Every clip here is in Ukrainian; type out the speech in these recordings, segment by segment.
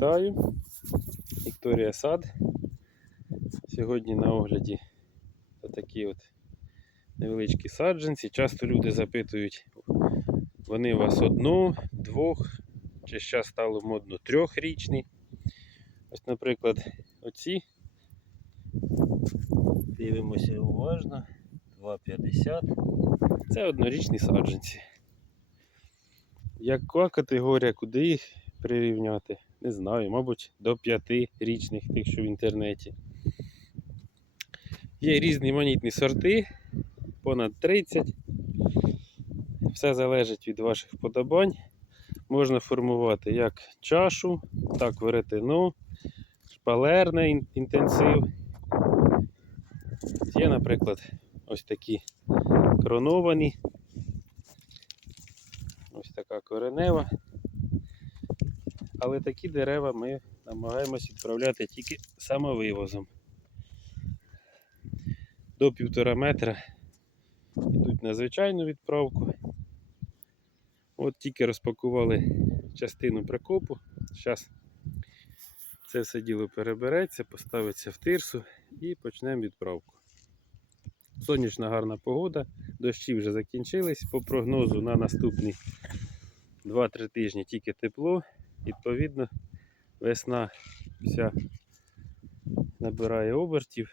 Вітаю! Вікторія Сад. Сьогодні на огляді такі от невеличкі саджанці. Часто люди запитують, вони у вас одну, двох, чи зараз стало модно трьохрічні. Ось, наприклад, оці. Дивимося уважно. 2,50. Це однорічні саджанці. Яка категорія, куди їх прирівняти? Не знаю, мабуть, до п'ятирічних, тих, що в інтернеті. Є різні манітні сорти, понад 30. Все залежить від ваших вподобань. Можна формувати як чашу, так веретено, шпалерний інтенсив. Є, наприклад, ось такі кроновані. Ось така коренева. Але такі дерева ми намагаємось відправляти тільки самовивозом. До півтора метра йдуть на звичайну відправку. От тільки розпакували частину прикопу. Зараз це все діло перебереться, поставиться в тирсу і почнемо відправку. Сонячна гарна погода, дощі вже закінчились. По прогнозу на наступні 2-3 тижні тільки тепло. Відповідно, весна вся набирає обертів.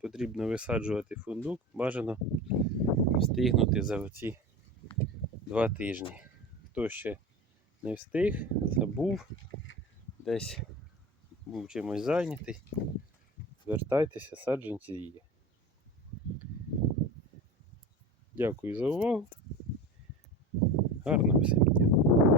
Потрібно висаджувати фундук, бажано встигнути за ці 2 тижні. Хто ще не встиг, забув, десь був чимось зайнятий, звертайтеся, саджанці є. Дякую за увагу. Гарного всім дня.